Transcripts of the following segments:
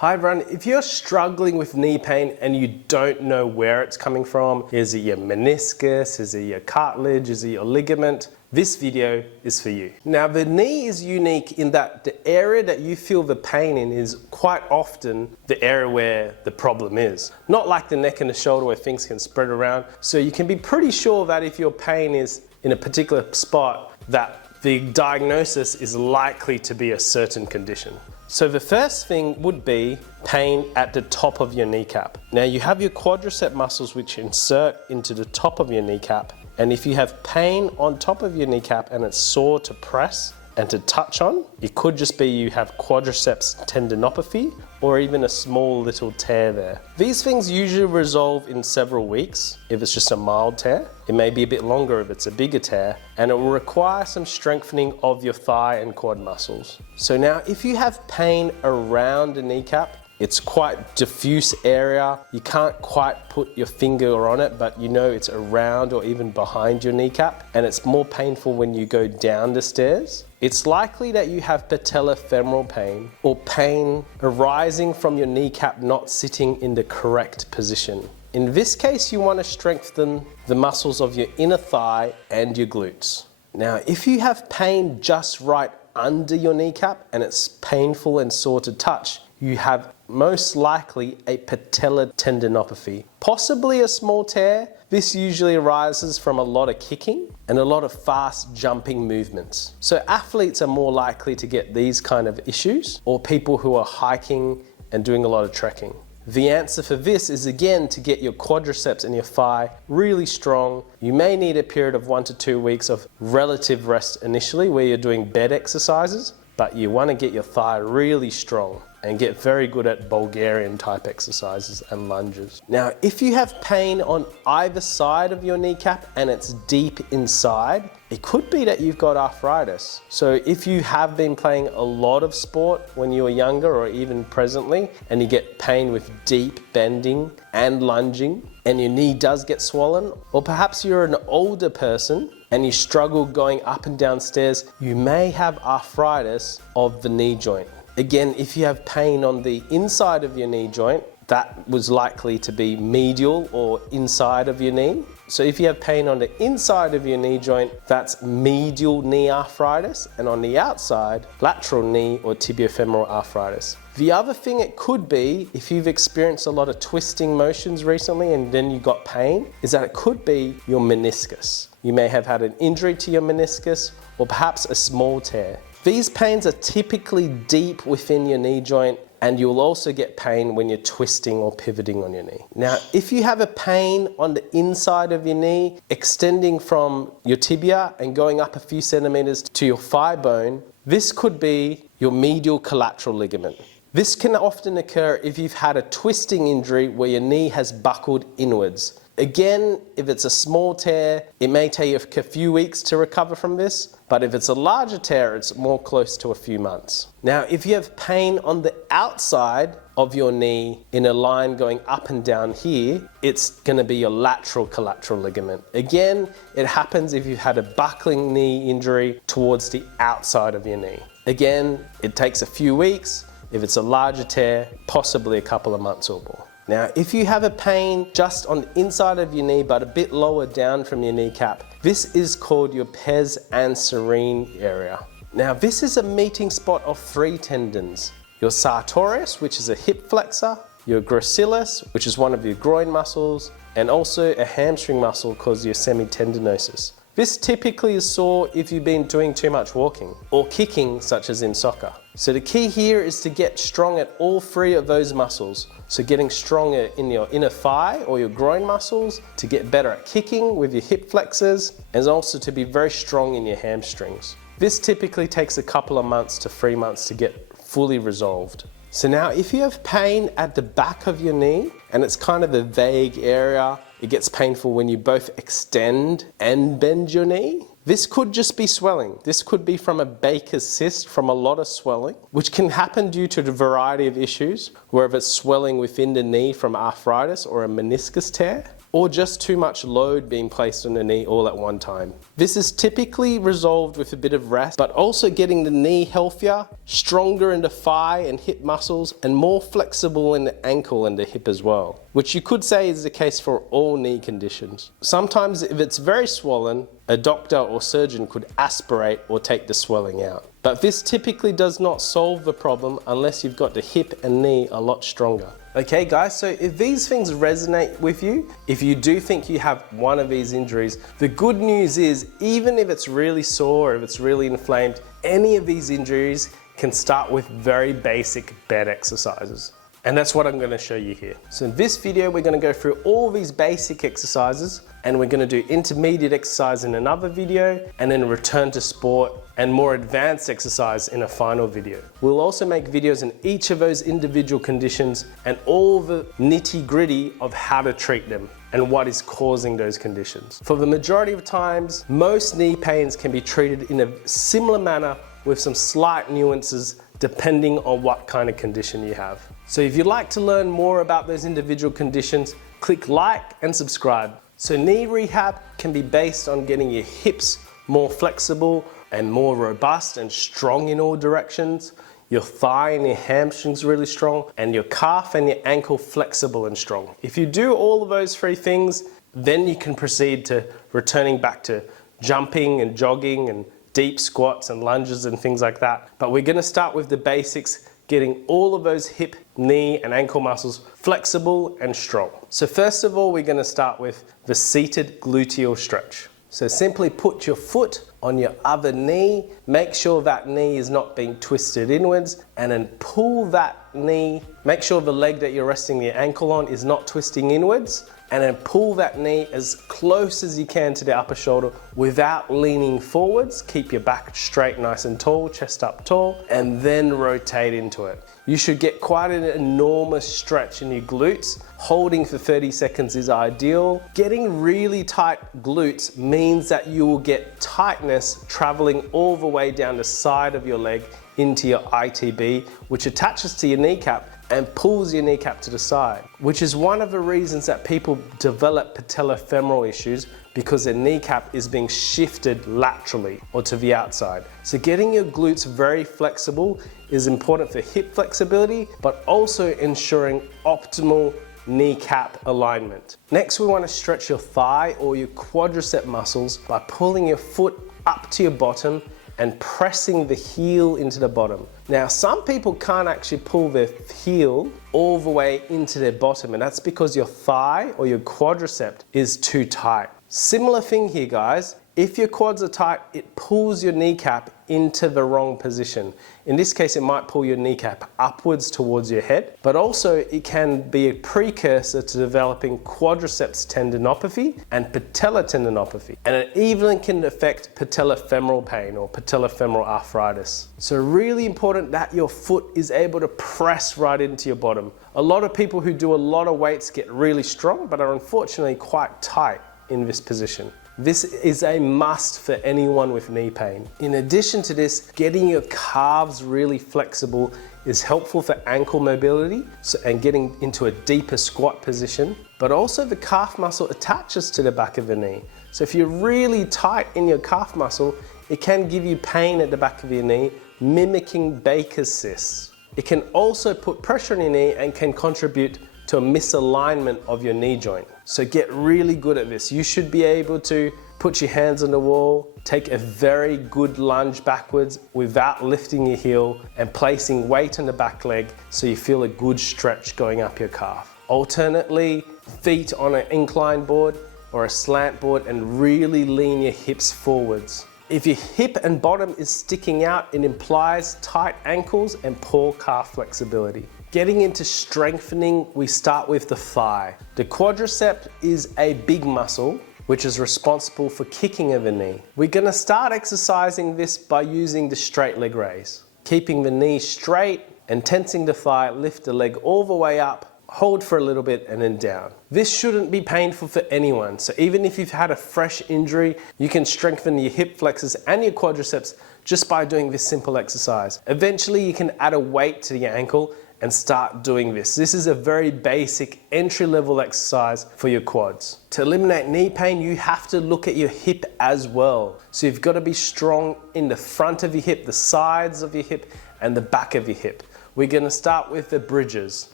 Hi everyone, if you're struggling with knee pain and you don't know where it's coming from, is it your meniscus, is it your cartilage, is it your ligament? This video is for you. Now the knee is unique in that the area that you feel the pain in is quite often the area where the problem is. Not like the neck and the shoulder where things can spread around. So you can be pretty sure that if your pain is in a particular spot, that the diagnosis is likely to be a certain condition. So the first thing would be pain at the top of your kneecap. Now you have your quadriceps muscles which insert into the top of your kneecap, and if you have pain on top of your kneecap and it's sore to press and to touch on, it could just be you have quadriceps tendinopathy or even a small little tear there. These things usually resolve in several weeks if it's just a mild tear. It may be a bit longer if it's a bigger tear, and it will require some strengthening of your thigh and quad muscles. So now if you have pain around the kneecap, it's quite diffuse area. You can't quite put your finger on it, but you know it's around or even behind your kneecap, and it's more painful when you go down the stairs. It's likely that you have patellofemoral pain or pain arising from your kneecap not sitting in the correct position. In this case, you want to strengthen the muscles of your inner thigh and your glutes. Now, if you have pain just right under your kneecap and it's painful and sore to touch, you have most likely a patella tendinopathy, possibly a small tear. This usually arises from a lot of kicking and a lot of fast jumping movements. So athletes are more likely to get these kind of issues, or people who are hiking and doing a lot of trekking. The answer for this is again to get your quadriceps and your thigh really strong. You may need a period of 1 to 2 weeks of relative rest initially where you're doing bed exercises, but you want to get your thigh really strong and get very good at Bulgarian type exercises and lunges. Now, if you have pain on either side of your kneecap and it's deep inside, it could be that you've got arthritis. So if you have been playing a lot of sport when you were younger or even presently, and you get pain with deep bending and lunging, and your knee does get swollen, or perhaps you're an older person and you struggle going up and down stairs, you may have arthritis of the knee joint. Again, if you have pain on the inside of your knee joint, that was likely to be medial or inside of your knee. So if you have pain on the inside of your knee joint, that's medial knee arthritis, and on the outside, lateral knee or tibiofemoral arthritis. The other thing it could be, if you've experienced a lot of twisting motions recently and then you got pain, is that it could be your meniscus. You may have had an injury to your meniscus or perhaps a small tear. These pains are typically deep within your knee joint, and you'll also get pain when you're twisting or pivoting on your knee. Now, if you have a pain on the inside of your knee, extending from your tibia and going up a few centimeters to your thigh bone, this could be your medial collateral ligament. This can often occur if you've had a twisting injury where your knee has buckled inwards. Again, if it's a small tear, it may take you a few weeks to recover from this, but if it's a larger tear, it's more close to a few months. Now, if you have pain on the outside of your knee in a line going up and down here, it's going to be your lateral collateral ligament. Again, it happens if you've had a buckling knee injury towards the outside of your knee. Again, it takes a few weeks. If it's a larger tear, possibly a couple of months or more. Now, if you have a pain just on the inside of your knee but a bit lower down from your kneecap, this is called your pes anserine area. Now, this is a meeting spot of 3 tendons. Your sartorius, which is a hip flexor, your gracilis, which is one of your groin muscles, and also a hamstring muscle called your semitendinosus. This typically is sore if you've been doing too much walking or kicking, such as in soccer. So the key here is to get strong at all 3 of those muscles. So getting stronger in your inner thigh or your groin muscles, to get better at kicking with your hip flexors, and also to be very strong in your hamstrings. This typically takes a couple of months to 3 months to get fully resolved. So now if you have pain at the back of your knee, and it's kind of a vague area, it gets painful when you both extend and bend your knee. This could just be swelling. This could be from a Baker's cyst, from a lot of swelling, which can happen due to a variety of issues, whether it's swelling within the knee from arthritis or a meniscus tear, or just too much load being placed on the knee all at one time. This is typically resolved with a bit of rest, but also getting the knee healthier, stronger in the thigh and hip muscles, and more flexible in the ankle and the hip as well, which you could say is the case for all knee conditions. Sometimes if it's very swollen, a doctor or surgeon could aspirate or take the swelling out. But this typically does not solve the problem unless you've got the hip and knee a lot stronger. Okay guys, so if these things resonate with you, if you do think you have one of these injuries, the good news is even if it's really sore, if it's really inflamed, any of these injuries can start with very basic bed exercises. And that's what I'm going to show you here. So in this video, we're going to go through all these basic exercises, and we're going to do intermediate exercise in another video, and then return to sport and more advanced exercise in a final video. We'll also make videos in each of those individual conditions and all the nitty-gritty of how to treat them and what is causing those conditions. For the majority of times, most knee pains can be treated in a similar manner with some slight nuances depending on what kind of condition you have. So if you'd like to learn more about those individual conditions, click like and subscribe. So knee rehab can be based on getting your hips more flexible and more robust and strong in all directions, your thigh and your hamstrings really strong, and your calf and your ankle flexible and strong. If you do all of those three things, then you can proceed to returning back to jumping and jogging and deep squats and lunges and things like that. But we're going to start with the basics, getting all of those hip, knee and ankle muscles flexible and strong. So first of all, we're going to start with the seated gluteal stretch. So simply put your foot on your other knee, make sure that knee is not being twisted inwards, and then pull that knee, make sure the leg that you're resting your ankle on is not twisting inwards, and then pull that knee as close as you can to the upper shoulder without leaning forwards. Keep your back straight, nice and tall, chest up tall, and then rotate into it. You should get quite an enormous stretch in your glutes. Holding for 30 seconds is ideal. Getting really tight glutes means that you will get tightness traveling all the way down the side of your leg into your ITB, which attaches to your kneecap and pulls your kneecap to the side, which is one of the reasons that people develop patellofemoral issues, because their kneecap is being shifted laterally or to the outside. So getting your glutes very flexible is important for hip flexibility, but also ensuring optimal kneecap alignment. Next, we want to stretch your thigh or your quadricep muscles by pulling your foot up to your bottom and pressing the heel into the bottom. Now, some people can't actually pull their heel all the way into their bottom, and that's because your thigh or your quadricep is too tight. Similar thing here, guys. If your quads are tight, it pulls your kneecap into the wrong position. In this case, it might pull your kneecap upwards towards your head, but also it can be a precursor to developing quadriceps tendinopathy and patella tendinopathy. And it even can affect patellofemoral pain or patellofemoral arthritis. So really important that your foot is able to press right into your bottom. A lot of people who do a lot of weights get really strong, but are unfortunately quite tight in this position. This is a must for anyone with knee pain. In addition to this, getting your calves really flexible is helpful for ankle mobility and getting into a deeper squat position, but also the calf muscle attaches to the back of the knee. So if you're really tight in your calf muscle, it can give you pain at the back of your knee, mimicking Baker's cysts. It can also put pressure on your knee and can contribute to a misalignment of your knee joint. So get really good at this. You should be able to put your hands on the wall, take a very good lunge backwards without lifting your heel and placing weight on the back leg so you feel a good stretch going up your calf. Alternately, feet on an incline board or a slant board and really lean your hips forwards. If your hip and bottom is sticking out, it implies tight ankles and poor calf flexibility. Getting into strengthening, we start with the thigh. The quadricep is a big muscle which is responsible for kicking of the knee. We're going to start exercising this by using the straight leg raise. Keeping the knee straight and tensing the thigh, lift the leg all the way up, hold for a little bit and then down. This shouldn't be painful for anyone, so even if you've had a fresh injury, you can strengthen your hip flexors and your quadriceps just by doing this simple exercise. Eventually you can add a weight to your ankle and start doing this. This is a very basic entry-level exercise for your quads. To eliminate knee pain, you have to look at your hip as well. So you've got to be strong in the front of your hip, the sides of your hip, and the back of your hip. We're going to start with the bridges.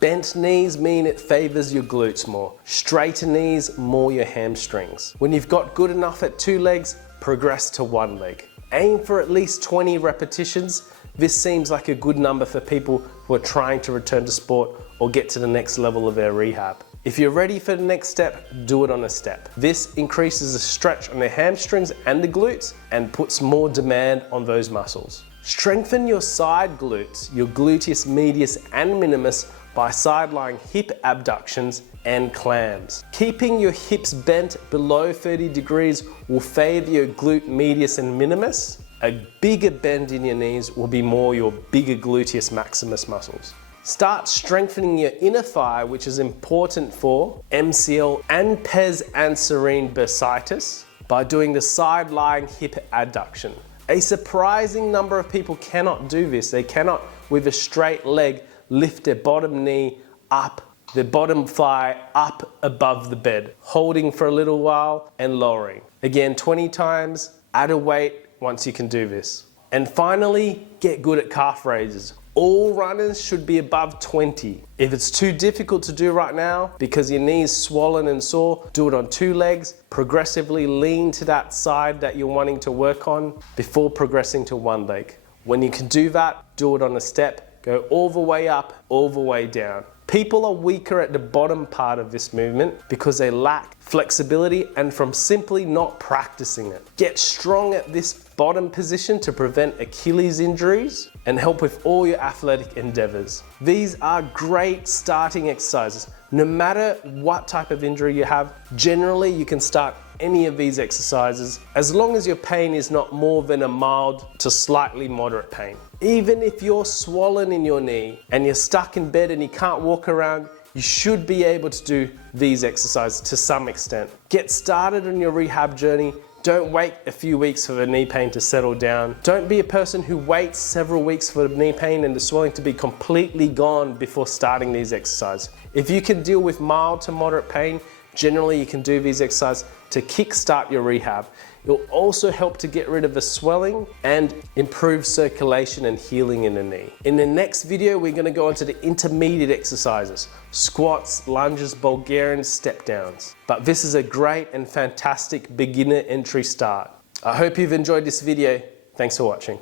Bent knees mean it favors your glutes more. Straighter knees, more your hamstrings. When you've got good enough at 2 legs, progress to 1 leg. Aim for at least 20 repetitions. This seems like a good number for people who are trying to return to sport or get to the next level of their rehab. If you're ready for the next step, do it on a step. This increases the stretch on the hamstrings and the glutes and puts more demand on those muscles. Strengthen your side glutes, your gluteus medius and minimus, by side-lying hip abductions and clams. Keeping your hips bent below 30 degrees will favor your glute medius and minimus. A bigger bend in your knees will be more your bigger gluteus maximus muscles. Start strengthening your inner thigh, which is important for MCL and pes and serine bursitis, by doing the side-lying hip adduction. A surprising number of people cannot do this. They cannot, with a straight leg, lift their bottom knee up, their bottom thigh up above the bed, holding for a little while and lowering. Again, 20 times, add a weight once you can do this. And finally, get good at calf raises. All runners should be above 20. If it's too difficult to do right now because your knee is swollen and sore, do it on 2 legs. Progressively lean to that side that you're wanting to work on before progressing to 1 leg. When you can do that, do it on a step. Go all the way up, all the way down. People are weaker at the bottom part of this movement because they lack flexibility and from simply not practicing it. Get strong at this bottom position to prevent Achilles injuries and help with all your athletic endeavors. These are great starting exercises. No matter what type of injury you have, generally you can start any of these exercises as long as your pain is not more than a mild to slightly moderate pain. Even if you're swollen in your knee and you're stuck in bed and you can't walk around, you should be able to do these exercises to some extent. Get started on your rehab journey. Don't wait a few weeks for the knee pain to settle down. Don't be a person who waits several weeks for the knee pain and the swelling to be completely gone before starting these exercises. If you can deal with mild to moderate pain, generally you can do these exercises to kickstart your rehab. It will also help to get rid of the swelling and improve circulation and healing in the knee. In the next video, we're going to go into the intermediate exercises: squats, lunges, Bulgarian step downs. But this is a great and fantastic beginner entry start. I hope you've enjoyed this video. Thanks for watching.